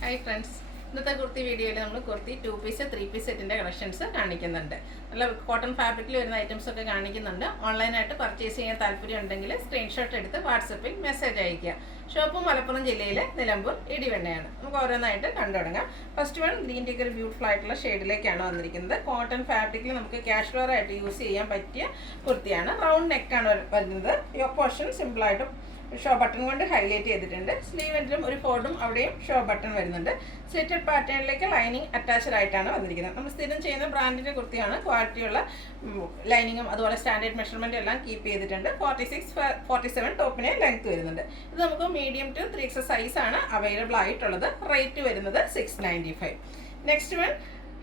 Hi friends, ഇന്നത്തെ കുർത്തി വീഡിയോയിൽ നമ്മൾ കുർത്തി 2 പീസ് 3 പീസ് സെറ്റിൻ്റെ കളക്ഷൻസ് കാണിക്കുന്നുണ്ട്. നല്ല കോട്ടൺ ഫാബ്രിക്കിൽ വരുന്ന ഐറ്റംസ് ഒക്കെ കാണിക്കുന്നുണ്ട്. ഓൺലൈനായിട്ട് പർച്ചേസ് ചെയ്യാൻ താല്പര്യം ഉണ്ടെങ്കിൽ സ്ക്രീൻഷോട്ട് എടുത്ത് വാട്സപ്പിൽ മെസ്സേജ് അയയ്ക്കുക. ഷോപ്പ് മലപ്പുറം ജില്ലയിലെ നിലമ്പൂർ ഇടിവെണ്ണയാണ്. നമുക്ക് ഓരോന്നായിട്ട് കണ്ടു തുടങ്ങാം. ഫസ്റ്റ് വൺ ഗ്രീൻ ടീക്ക് ഒരു ബ്യൂട്ടിഫുൾ ആയിട്ടുള്ള ഷെയ്ഡിലേക്കാണ് വന്നിരിക്കുന്നത്. കോട്ടൺ ഫാബ്രിക്കിൽ നമുക്ക് കാഷ്വൽ ആയിട്ട് യൂസ് ചെയ്യാൻ പറ്റിയ കുർത്തിയാണ്. റൗണ്ട് നെക്കാണ് വരുന്നത്. യോക്ക് പോർഷൻ സിമ്പിളായിട്ട് ഷോ ബട്ടൺ കൊണ്ട് ഹൈലൈറ്റ് ചെയ്തിട്ടുണ്ട്. സ്ലീവെൻറ്റിലും ഒരു ഫോൾഡും അവിടെയും ഷോ ബട്ടൺ വരുന്നുണ്ട്. സ്ലിറ്റഡ് പാറ്റേണിലേക്ക് ലൈനിങ് അറ്റാച്ച്ഡ് ആയിട്ടാണ് വന്നിരിക്കുന്നത്. നമ്മൾ സ്ഥിരം ചെയ്യുന്ന ബ്രാൻഡിൻ്റെ കുർത്തിയാണ്. ക്വാളിറ്റിയുള്ള ലൈനിങ്ങും അതുപോലെ സ്റ്റാൻഡേർഡ് മെഷർമെൻറ്റും എല്ലാം കീപ്പ് ചെയ്തിട്ടുണ്ട്. 46-47 ടോപ്പിന് ലെങ്ത് വരുന്നുണ്ട്. ഇത് നമുക്ക് മീഡിയം ടു 3X സൈസാണ് അവൈലബിൾ ആയിട്ടുള്ളത്. റേറ്റ് വരുന്നത് 695. നെക്സ്റ്റ് വൺ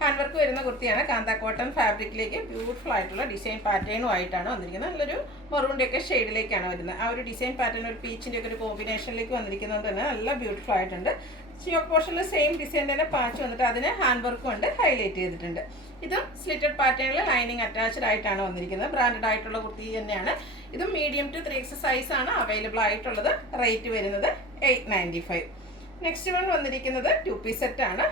ഹാൻഡ് വർക്ക് വരുന്ന കുർത്തിയാണ്. കാന്ത കോട്ടൺ ഫാബ്രിക്കിലേക്ക് ബ്യൂട്ടിഫുൾ ആയിട്ടുള്ള ഡിസൈൻ പാറ്റേണും ആയിട്ടാണ് വന്നിരിക്കുന്നത്. നല്ലൊരു മെറൂണിൻ്റെയൊക്കെ ഷെയ്ഡിലേക്കാണ് വരുന്നത്. ആ ഒരു ഡിസൈൻ പാറ്റേൺ ഒരു പീച്ചിൻ്റെ ഒക്കെ ഒരു കോമ്പിനേഷനിലേക്ക് വന്നിരിക്കുന്നതുകൊണ്ട് തന്നെ നല്ല ബ്യൂട്ടിഫുൾ ആയിട്ടുണ്ട്. യോക്ക് പോർഷനിൽ സെയിം ഡിസൈൻ തന്നെ പാച്ച് വന്നിട്ട് അതിനെ ഹാൻഡ് വർക്ക് കൊണ്ട് ഹൈലൈറ്റ് ചെയ്തിട്ടുണ്ട്. ഇതും സ്ലിറ്റഡ് പാറ്റേണിൽ ലൈനിങ് അറ്റാച്ച്ഡ് ആയിട്ടാണ് വന്നിരിക്കുന്നത്. ബ്രാൻഡഡ് ആയിട്ടുള്ള കുർത്തി തന്നെയാണ്. ഇതും മീഡിയം ടു 3X സൈസാണ് അവൈലബിൾ ആയിട്ടുള്ളത്. റേറ്റ് വരുന്നത് 895. നെക്സ്റ്റ് വൺ വന്നിരിക്കുന്നത് 2 പീസ് സെറ്റാണ്.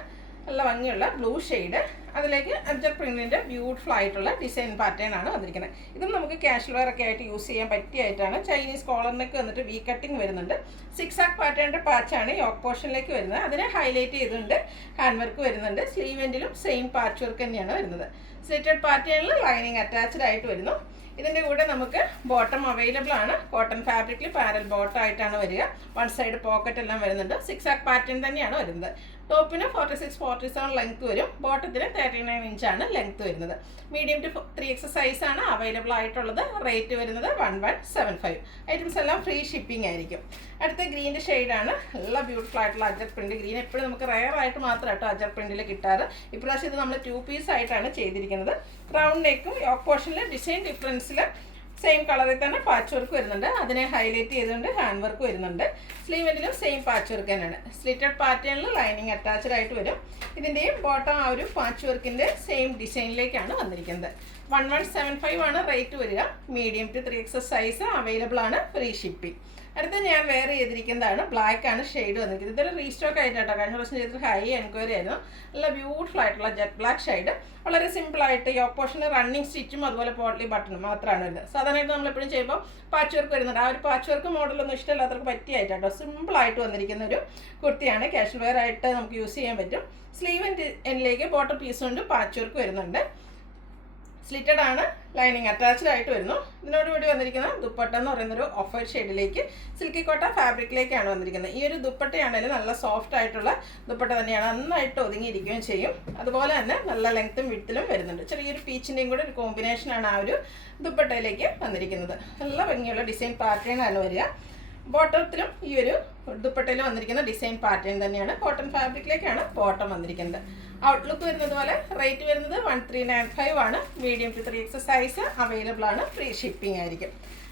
നല്ല ഭംഗിയുള്ള ബ്ലൂ ഷെയ്ഡ്, അതിലേക്ക് അബ്ജർ പ്രിന്റിൻ്റെ ബ്യൂട്ടിഫുൾ ആയിട്ടുള്ള ഡിസൈൻ പാറ്റേൺ ആണ് വന്നിരിക്കുന്നത്. ഇതും നമുക്ക് കാഷ്വൽ വെയർ ഒക്കെ ആയിട്ട് യൂസ് ചെയ്യാൻ പറ്റിയായിട്ടാണ്. ചൈനീസ് കോളറിനൊക്കെ വന്നിട്ട് വി കട്ടിങ് വരുന്നുണ്ട്. 6 ആക്ക് പാറ്റേണിൻ്റെ പാച്ചാണ് യോക്ക് പോർഷനിലേക്ക് വരുന്നത്. അതിനെ ഹൈലൈറ്റ് ചെയ്തിട്ടുണ്ട്. ഹാൻഡ് വർക്ക് വരുന്നുണ്ട്. സ്ലീവെൻറ്റിലും സെയിം പാച്ച് വർക്ക് തന്നെയാണ് വരുന്നത്. സ്ലിറ്റഡ് പാറ്റേണിൽ ലൈനിങ് അറ്റാച്ച്ഡ് ആയിട്ട് വരുന്നു. ഇതിൻ്റെ കൂടെ നമുക്ക് ബോട്ടം അവൈലബിൾ ആണ്. കോട്ടൺ ഫാബ്രിക്കിൽ പാരൽ ബോട്ടം ആയിട്ടാണ് വരിക. വൺ സൈഡ് പോക്കറ്റ് എല്ലാം വരുന്നുണ്ട്. 6 ആക്ക് പാറ്റേൺ തന്നെയാണ് വരുന്നത്. ടോപ്പിന് 46-47 ലെങ്ത് വരും. ബോട്ടത്തിന് 39 ഇഞ്ചാണ് ലെങ്ത് വരുന്നത്. മീഡിയം ടു 3X സൈസാണ് അവൈലബിൾ ആയിട്ടുള്ളത്. റേറ്റ് വരുന്നത് 1175. ഐറ്റംസ് എല്ലാം ഫ്രീ ഷിപ്പിംഗ് ആയിരിക്കും. അടുത്ത ഗ്രീൻ്റെ ഷെയ്ഡാണ്. നല്ല ബ്യൂട്ടിഫുൾ ആയിട്ടുള്ള അജർ പ്രിൻറ്റ്. ഗ്രീൻ എപ്പോഴും നമുക്ക് റയർ ആയിട്ട് മാത്രം കേട്ടോ അജർ പ്രിൻറ്റിൽ കിട്ടാറ്. ഇപ്രാവശ്യം ഇത് നമ്മൾ 2 പീസ് ആയിട്ടാണ് ചെയ്തിരിക്കുന്നത്. റൗണ്ട് നെക്കും യോക്ക് പോർഷനിൽ ഡിസൈൻ ഡിഫറൻസിൽ സെയിം കളറിൽ തന്നെ പാച്ച് വർക്ക് വരുന്നുണ്ട്. അതിനെ ഹൈലൈറ്റ് ചെയ്തുകൊണ്ട് ഹാൻഡ് വർക്ക് വരുന്നുണ്ട്. സ്ലീവെൻറ്റിലും സെയിം പാച്ച് വർക്ക് തന്നെയാണ്. സ്ലിറ്റഡ് പാറ്റേണിൽ ലൈനിങ് അറ്റാച്ച്ഡ് ആയിട്ട് വരും. ഇതിൻ്റെയും ബോട്ടം ആ ഒരു പാച്ച് വർക്കിൻ്റെ സെയിം ഡിസൈനിലേക്കാണ് വന്നിരിക്കുന്നത്. 1175 ആണ് റേറ്റ് വരിക. Medium to 3X size available ആണ്. Free shipping. അടുത്ത ഞാൻ വെയർ ചെയ്തിരിക്കുന്നതാണ്. ബ്ലാക്ക് ആണ് ഷെയ്ഡ് വന്നിരിക്കുന്നത്. ഇതൊരു റീസ്റ്റോക്ക് ആയിട്ടാണ്. കഴിഞ്ഞ ദിവസം ചെയ്തിട്ട് ഹൈ എൻക്വയറി ആയിരുന്നു. നല്ല ബ്യൂട്ടിഫുൾ ആയിട്ടുള്ള ജെറ്റ് ബ്ലാക്ക് ഷെയ്ഡ്. വളരെ സിമ്പിളായിട്ട് യോക്ക് പോർഷനിൽ റണ്ണിങ് സ്റ്റിച്ചും അതുപോലെ പോട്ട്ലി ബട്ടണും മാത്രമാണ് വരുന്നത്. സാധാരണയായിട്ട് നമ്മളെപ്പോഴും ചെയ്യുമ്പോൾ പാച്ച് വർക്ക് വരുന്നുണ്ട്. ആ ഒരു പാച്ച് വർക്ക് മോഡലൊന്നും ഇഷ്ടമില്ലാത്തവർക്ക് പറ്റിയായിട്ടോ സിമ്പിളായിട്ട് വന്നിരിക്കുന്ന ഒരു കുർത്തിയാണ്. കാഷ്വൽ വെയർ ആയിട്ട് നമുക്ക് യൂസ് ചെയ്യാൻ പറ്റും. സ്ലീവ് എൻഡിലേക്ക് ബോട്ടം പീസ് കൊണ്ട് പാച്ച് വർക്ക് വരുന്നുണ്ട്. സ്ലിറ്റഡ് ആണ്. ലൈനിങ് അറ്റാച്ച്ഡ് ആയിട്ട് വരുന്നു. ഇതിനോടുകൂടി വന്നിരിക്കുന്ന ദുപ്പട്ട എന്ന് പറയുന്നൊരു ഓഫ് വൈറ്റ് ഷെയ്ഡിലേക്ക് സിൽക്കി കോട്ട ഫാബ്രിക്കിലേക്കാണ് വന്നിരിക്കുന്നത്. ഈ ഒരു ദുപ്പട്ടയാണെങ്കിലും നല്ല സോഫ്റ്റ് ആയിട്ടുള്ള ദുപ്പട്ട തന്നെയാണ്. നന്നായിട്ട് ഒതുങ്ങിയിരിക്കുകയും ചെയ്യും. അതുപോലെ തന്നെ നല്ല ലെങ്ത്തും വിഡ്ത്തിലും വരുന്നുണ്ട്. ചെറിയൊരു പീച്ചിൻ്റെയും കൂടെ ഒരു കോമ്പിനേഷനാണ് ആ ഒരു ദുപ്പട്ടയിലേക്ക് വന്നിരിക്കുന്നത്. നല്ല ഭംഗിയുള്ള ഡിസൈൻ പാറ്റേൺ ആണ് വരിക. ബോട്ടത്തിലും ഈ ഒരു ദുപ്പട്ടയിൽ വന്നിരിക്കുന്ന ഡിസൈൻ പാറ്റേൺ തന്നെയാണ്. കോട്ടൺ ഫാബ്രിക്കിലേക്കാണ് ബോട്ടം വന്നിരിക്കുന്നത്. ഔട്ട്ലുക്ക് വരുന്നത് പോലെ റേറ്റ് വരുന്നത് 1395 ആണ്. Medium to 3X size available ആണ്. ഫ്രീ ഷിപ്പിംഗ് ആയിരിക്കും.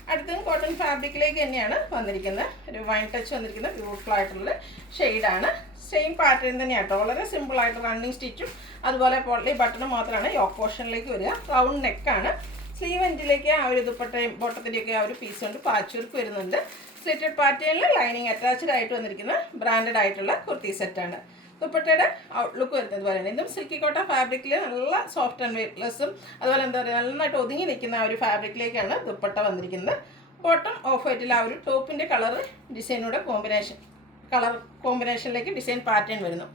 അടുത്തത് കോട്ടൺ ഫാബ്രിക്കിലേക്ക് തന്നെയാണ് വന്നിരിക്കുന്നത്. ഒരു വൈൻ ടച്ച് വന്നിരിക്കുന്ന ബ്യൂട്ടിഫുൾ ആയിട്ടുള്ള ഷെയ്ഡാണ്. സെയിം പാറ്റേൺ തന്നെയാണ് കേട്ടോ. വളരെ സിമ്പിളായിട്ട് റണ്ണിങ് സ്റ്റിച്ചും അതുപോലെ പോട്ട്ലി ബട്ടണും മാത്രമാണ് യോക്ക് പോർഷനിലേക്ക് വരിക. റൗണ്ട് നെക്കാണ്. സ്ലീവ് എൻഡിലേക്ക് ആ ഒരു ദുപ്പട്ടയും ബോട്ടത്തിൻ്റെയൊക്കെ ആ ഒരു പീസ് കൊണ്ട് പാച്ച് വർക്ക് വരുന്നുണ്ട്. സ്ലിറ്റഡ് പാറ്റേണിൽ ലൈനിങ് അറ്റാച്ച്ഡ് ആയിട്ട് വന്നിരിക്കുന്ന ബ്രാൻഡഡ് ആയിട്ടുള്ള കുർത്തി സെറ്റാണ്. ദുപ്പട്ടയുടെ ഔട്ട്ലുക്ക് വരുന്നത് പോലെയാണ്. ഇതും സിൽക്കി കോട്ട ഫാബ്രിക്കിൽ നല്ല സോഫ്റ്റ് ആൻഡ് വെയ്റ്റ്ലെസ്സും അതുപോലെ എന്താ പറയുക നന്നായിട്ട് ഒതുങ്ങി നിൽക്കുന്ന ആ ഒരു ഫാബ്രിക്കിലേക്കാണ് ദുപ്പട്ട വന്നിരിക്കുന്നത്. ബോട്ടം ഓഫ് വൈറ്റിൽ ആ ഒരു ടോപ്പിൻ്റെ കളർ ഡിസൈനോടെ കളർ കോമ്പിനേഷനിലേക്ക് ഡിസൈൻ പാറ്റേൺ വരുന്നു.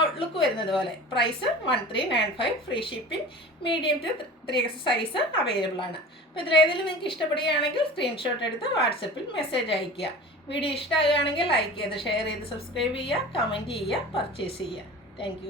ഔട്ട്ലുക്ക് വരുന്നത് പോലെ. Price 1395. Free shipping. Medium to 3X size available ആണ്. അപ്പോൾ ഇതിലേതെങ്കിലും നിങ്ങൾക്ക് ഇഷ്ടപ്പെടുകയാണെങ്കിൽ സ്ക്രീൻഷോട്ട് എടുത്ത് വാട്സപ്പിൽ മെസ്സേജ് അയയ്ക്കുക. വീഡിയോ ഇഷ്ടമാകുകയാണെങ്കിൽ ലൈക്ക് ചെയ്ത് ഷെയർ ചെയ്ത് സബ്സ്ക്രൈബ് ചെയ്യുക, കമൻറ്റ് ചെയ്യുക, പർച്ചേസ് ചെയ്യുക. താങ്ക്